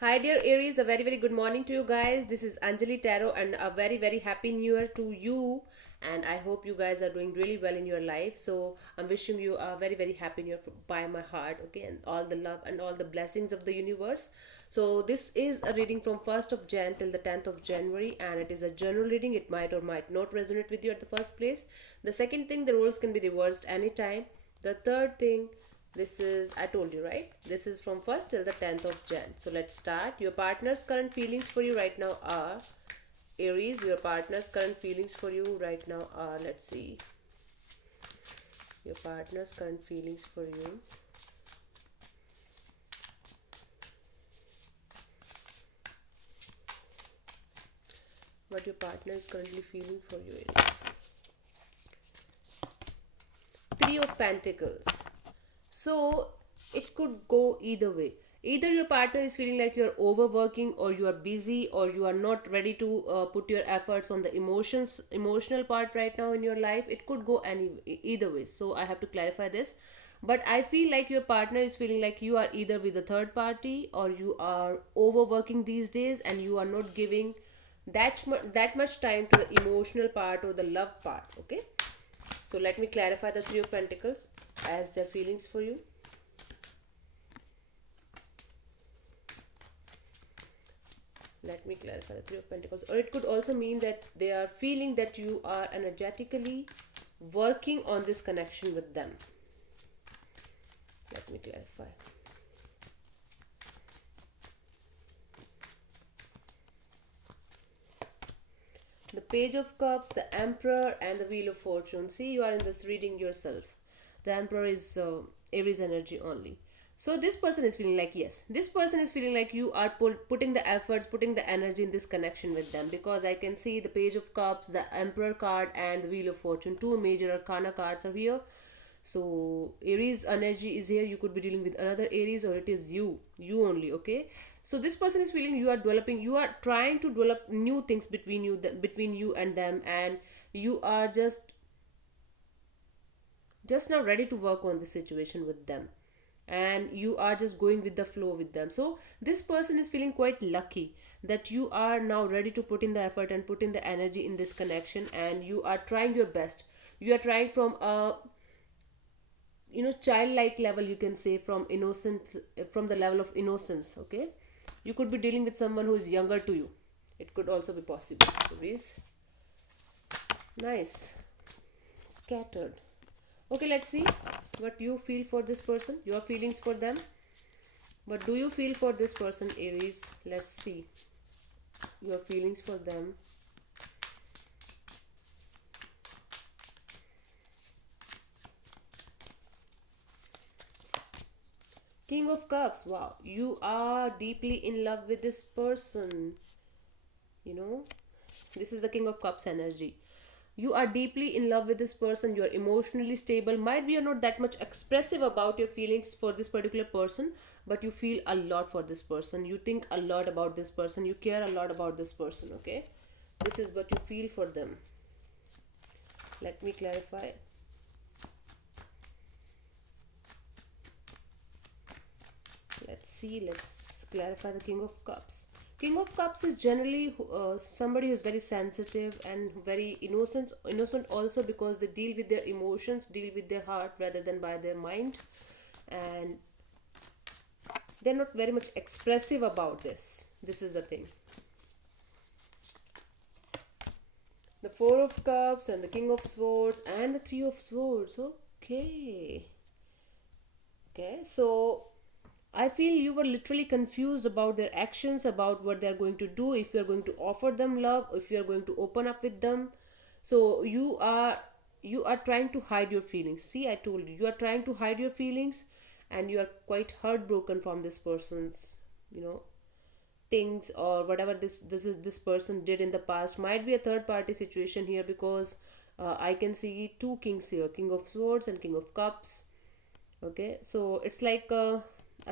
Hi, dear Aries. A very, very good morning to you guys. This is Anjali Tarot, and a very, very happy new year to you. And I hope you guys are doing really well in your life. So, I'm wishing you a very, very happy new year by my heart, okay? And all the love and all the blessings of the universe. So, this is a reading from 1st of Jan till the 10th of January, and it is a general reading. It might or might not resonate with you at the first place. The second thing, the roles can be reversed anytime. The third thing, this is, I told you, right? This is from 1st till the 10th of Jan. So let's start. Your partner's current feelings for you right now are Aries. Your partner's current feelings for you right now are, let's see. Your partner's current feelings for you. What your partner is currently feeling for you, Aries. Three of Pentacles. So it could go either way. Either your partner is feeling like you're overworking, or you are busy, or you are not ready to put your efforts on the emotional part right now in your life. It could go either way. So I have to clarify this. But I feel like your partner is feeling like you are either with a third party, or you are overworking these days and you are not giving that much time to the emotional part or the love part. Okay, so let me clarify the Three of Pentacles as their feelings for you. Let me clarify the Three of Pentacles. Or it could also mean that they are feeling that you are energetically working on this connection with them. Let me clarify. The Page of Cups, the Emperor, and the Wheel of Fortune. See, you are in this reading yourself. The Emperor is Aries energy only. So this person is feeling like, yes, this person is feeling like you are putting the efforts, putting the energy in this connection with them, because I can see the Page of Cups, the Emperor card, and the Wheel of Fortune. Two major arcana cards are here. So Aries energy is here. You could be dealing with another Aries, or it is you only. Okay, so this person is feeling you are developing, you are trying to develop new things between you and them, and you are just now ready to work on the situation with them, and you are just going with the flow with them. So this person is feeling quite lucky that you are now ready to put in the effort and put in the energy in this connection, and you are trying your best. You are trying from a childlike level, you can say, from innocent, from the level of innocence. Okay, you could be dealing with someone who is younger to you. It could also be possible. Aries. Nice. Scattered. Okay, let's see what you feel for this person, your feelings for them. What do you feel for this person, Aries? Let's see your feelings for them. King of Cups. Wow, you are deeply in love with this person. You know, this is the King of Cups energy. You are deeply in love with this person. You are emotionally stable. Might be you're not that much expressive about your feelings for this particular person, but you feel a lot for this person. You think a lot about this person. You care a lot about this person. Okay, this is what you feel for them. Let me clarify. Let's see. Let's clarify the King of Cups. King of Cups is generally somebody who's very sensitive and very innocent also, because they deal with their emotions, deal with their heart rather than by their mind, and they're not very much expressive about this. This is the thing. The Four of Cups and the King of Swords and the Three of Swords. Okay. Okay, so I feel you were literally confused about their actions, about what they're going to do, if you're going to offer them love, if you're going to open up with them. So you are trying to hide your feelings. See, I told you, you are trying to hide your feelings, and you are quite heartbroken from this person's, things, or whatever this person did in the past. Might be a third party situation here, because I can see two kings here, King of Swords and King of Cups. Okay, so it's like a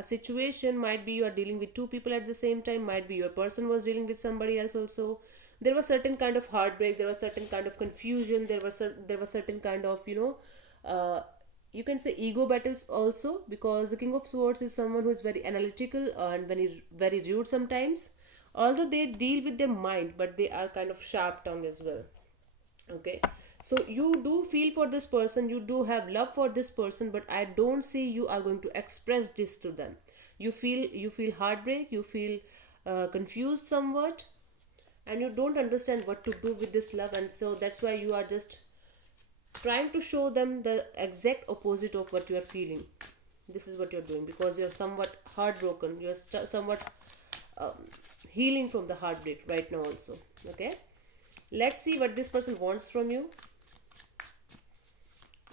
situation. Might be you are dealing with two people at the same time, might be your person was dealing with somebody else also. There was certain kind of heartbreak, there was certain kind of confusion, there was certain kind of uh, you can say ego battles also, because the King of Swords is someone who is very analytical and very rude sometimes. Although they deal with their mind, but they are kind of sharp tongue as well. Okay, so you do feel for this person, you do have love for this person, but I don't see you are going to express this to them. You feel heartbreak, you feel confused somewhat, and you don't understand what to do with this love, and so that's why you are just trying to show them the exact opposite of what you are feeling. This is what you're doing because you're somewhat heartbroken, you're somewhat um, healing from the heartbreak right now also. Okay, let's see what this person wants from you.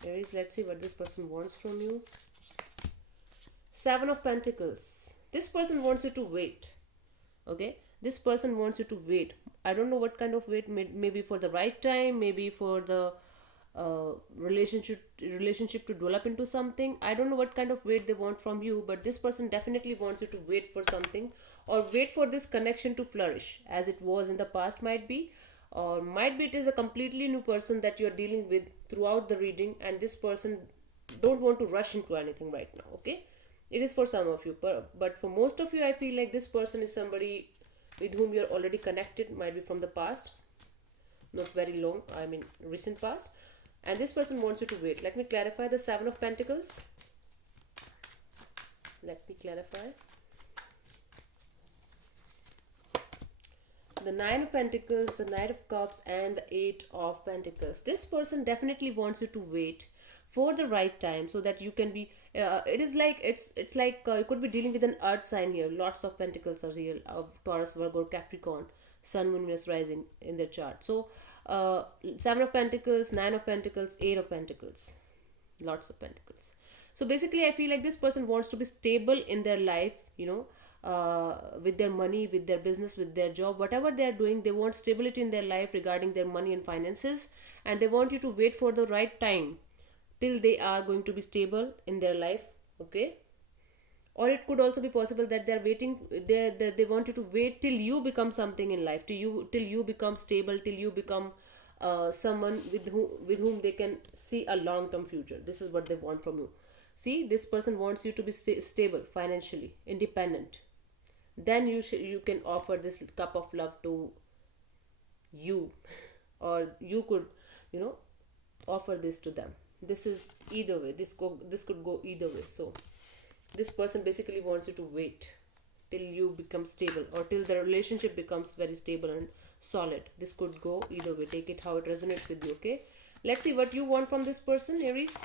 Aries, let's see what this person wants from you. Seven of Pentacles. This person wants you to wait. Okay, this person wants you to wait. I don't know what kind of wait. Maybe for the right time, maybe for the relationship to develop into something. I don't know what kind of wait they want from you, but this person definitely wants you to wait for something, or wait for this connection to flourish as it was in the past, might be, or might be it is a completely new person that you are dealing with throughout the reading, and this person don't want to rush into anything right now. Okay, it is for some of you, but for most of you I feel like this person is somebody with whom you're already connected, might be from the past, not very long, I mean recent past, and this person wants you to wait. Let me clarify the Seven of Pentacles. Let me clarify. The Nine of Pentacles, the Knight of Cups, and the Eight of Pentacles. This person definitely wants you to wait for the right time so that you can be it is like it's like you could be dealing with an earth sign here. Lots of pentacles are real of Taurus, Virgo, Capricorn, Sun, Moon, Venus rising in their chart. So Seven of Pentacles, Nine of Pentacles, Eight of Pentacles, lots of pentacles. So basically I feel like this person wants to be stable in their life, with their money, with their business, with their job, whatever they are doing. They want stability in their life regarding their money and finances, and they want you to wait for the right time till they are going to be stable in their life. Okay, or it could also be possible that they're waiting, they want you to wait till you become something in life, till you become stable, till you become someone with whom they can see a long term future. This is what they want from you. See, this person wants you to be stable, financially independent. Then you can offer this cup of love to you, or you could, offer this to them. This is either way, this could go either way. So this person basically wants you to wait till you become stable, or till the relationship becomes very stable and solid. This could go either way. Take it how it resonates with you. Okay, let's see what you want from this person, Aries.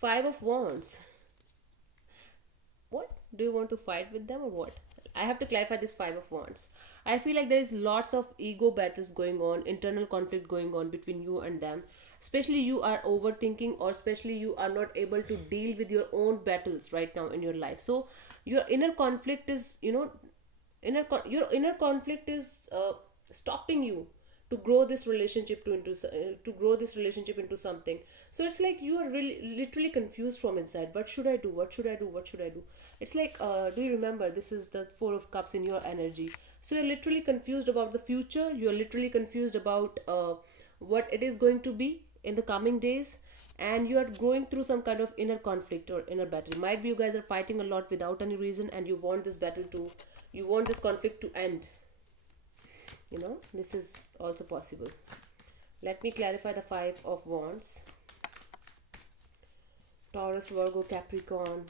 Five of Wands. What? Do you want to fight with them or what? I have to clarify this Five of Wands. I feel like there is lots of ego battles going on, internal conflict going on between you and them. Especially you are overthinking, or especially you are not able to deal with your own battles right now in your life. So your inner conflict is, your inner conflict is stopping you to grow this relationship to grow this relationship into something. So it's like you are really literally confused from inside. What should I do? What should I do? What should I do? It's like, do you remember, this is the Four of Cups in your energy. So you're literally confused about the future, you're literally confused about what it is going to be in the coming days, and you are going through some kind of inner conflict or inner battle. Might be you guys are fighting a lot without any reason, and you want this conflict to end. This is also possible. Let me clarify the Five of Wands. Taurus, Virgo, Capricorn,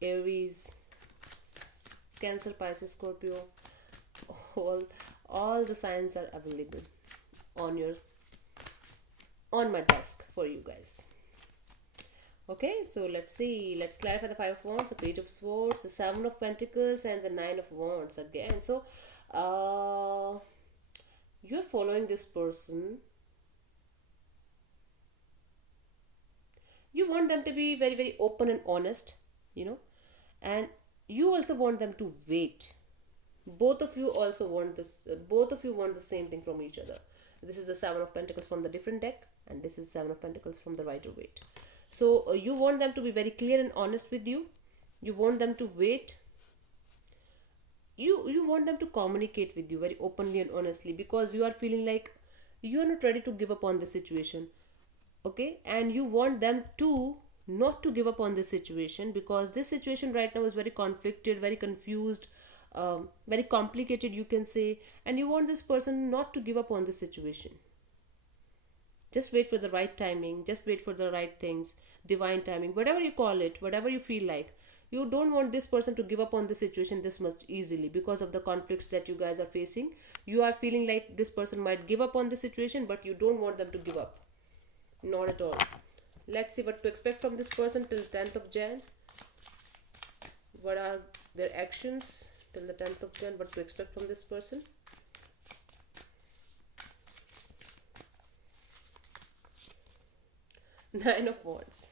Aries, Cancer, Pisces, Scorpio. All the signs are available on my desk for you guys. Okay, so let's clarify the Five of Wands, the Page of Swords, the Seven of Pentacles, and the Nine of Wands again. So you're following this person. You want them to be very, very open and honest, and you also want them to wait. Both of you also want this, both of you want the same thing from each other. This is the Seven of Pentacles from the different deck, and this is Seven of Pentacles from the Rider-Waite. So you want them to be very clear and honest with you. You want them to wait. you want them to communicate with you very openly and honestly, because you are feeling like you are not ready to give up on the situation. Okay, and you want them to not to give up on this situation, because this situation right now is very conflicted, very confused, very complicated, you can say. And you want this person not to give up on this situation. Just wait for the right timing, just wait for the right things, divine timing, whatever you call it, whatever you feel like. You don't want this person to give up on the situation this much easily because of the conflicts that you guys are facing. You are feeling like this person might give up on the situation, but you don't want them to give up. Not at all. Let's see what to expect from this person till 10th of Jan. What are their actions till the 10th of Jan? What to expect from this person? Nine of Wands.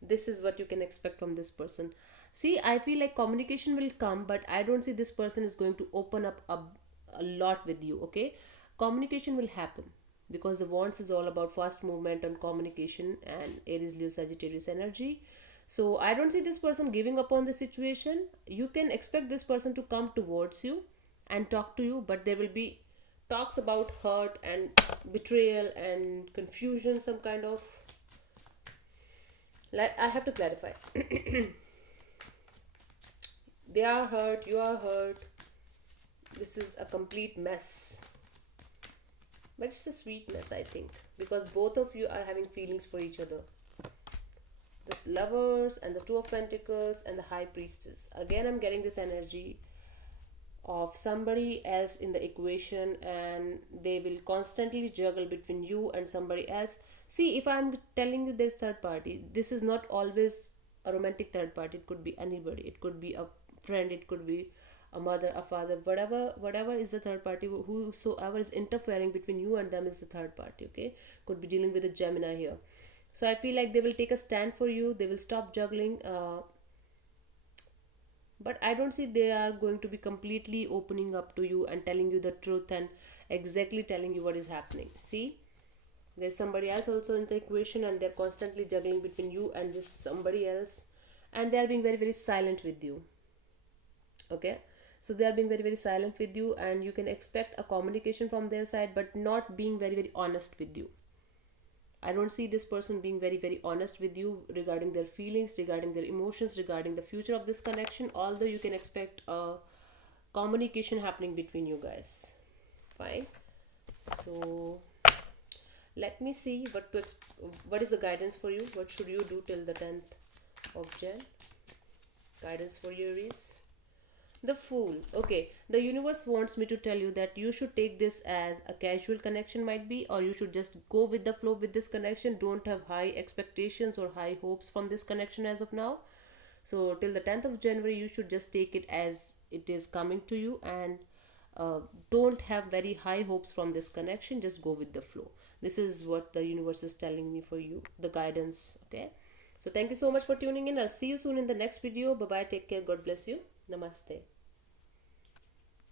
This is what you can expect from this person. See, I feel like communication will come, but I don't see this person is going to open up a lot with you. Okay, communication will happen, because the Wands is all about fast movement and communication, and Aries, Leo, Sagittarius energy. So I don't see this person giving up on the situation. You can expect this person to come towards you and talk to you, but there will be talks about hurt and betrayal and confusion, some kind of. I have to clarify. They are hurt, you are hurt. This is a complete mess. But it's a sweet mess, I think, because both of you are having feelings for each other. This Lovers and the Two of Pentacles and the High Priestess. Again, I'm getting this energy of somebody else in the equation, and they will constantly juggle between you and somebody else. See, if I'm telling you there's third party, this is not always a romantic third party. It could be anybody. It could be a friend, it could be a mother, a father, whatever is the third party, whosoever is interfering between you and them is the third party. Okay, could be dealing with a Gemini here. So I feel like they will take a stand for you, they will stop juggling, but I don't see they are going to be completely opening up to you and telling you the truth and exactly telling you what is happening. See, there's somebody else also in the equation, and they're constantly juggling between you and this somebody else, and they are being very, very silent with you. Okay, so they are being very, very silent with you, and you can expect a communication from their side, but not being very, very honest with you. I don't see this person being very, very honest with you regarding their feelings, regarding their emotions, regarding the future of this connection, although you can expect a communication happening between you guys. Fine. So let me see what is the guidance for you. What should you do till the 10th of Jan? Guidance for you, Aries. The Fool. Okay, the universe wants me to tell you that you should take this as a casual connection, might be, or you should just go with the flow with this connection. Don't have high expectations or high hopes from this connection as of now. So till the 10th of January, you should just take it as it is coming to you, and don't have very high hopes from this connection. Just go with the flow. This is what the universe is telling me for you, the guidance. Okay, so thank you so much for tuning in. I'll see you soon in the next video. Bye bye, take care, God bless you, namaste.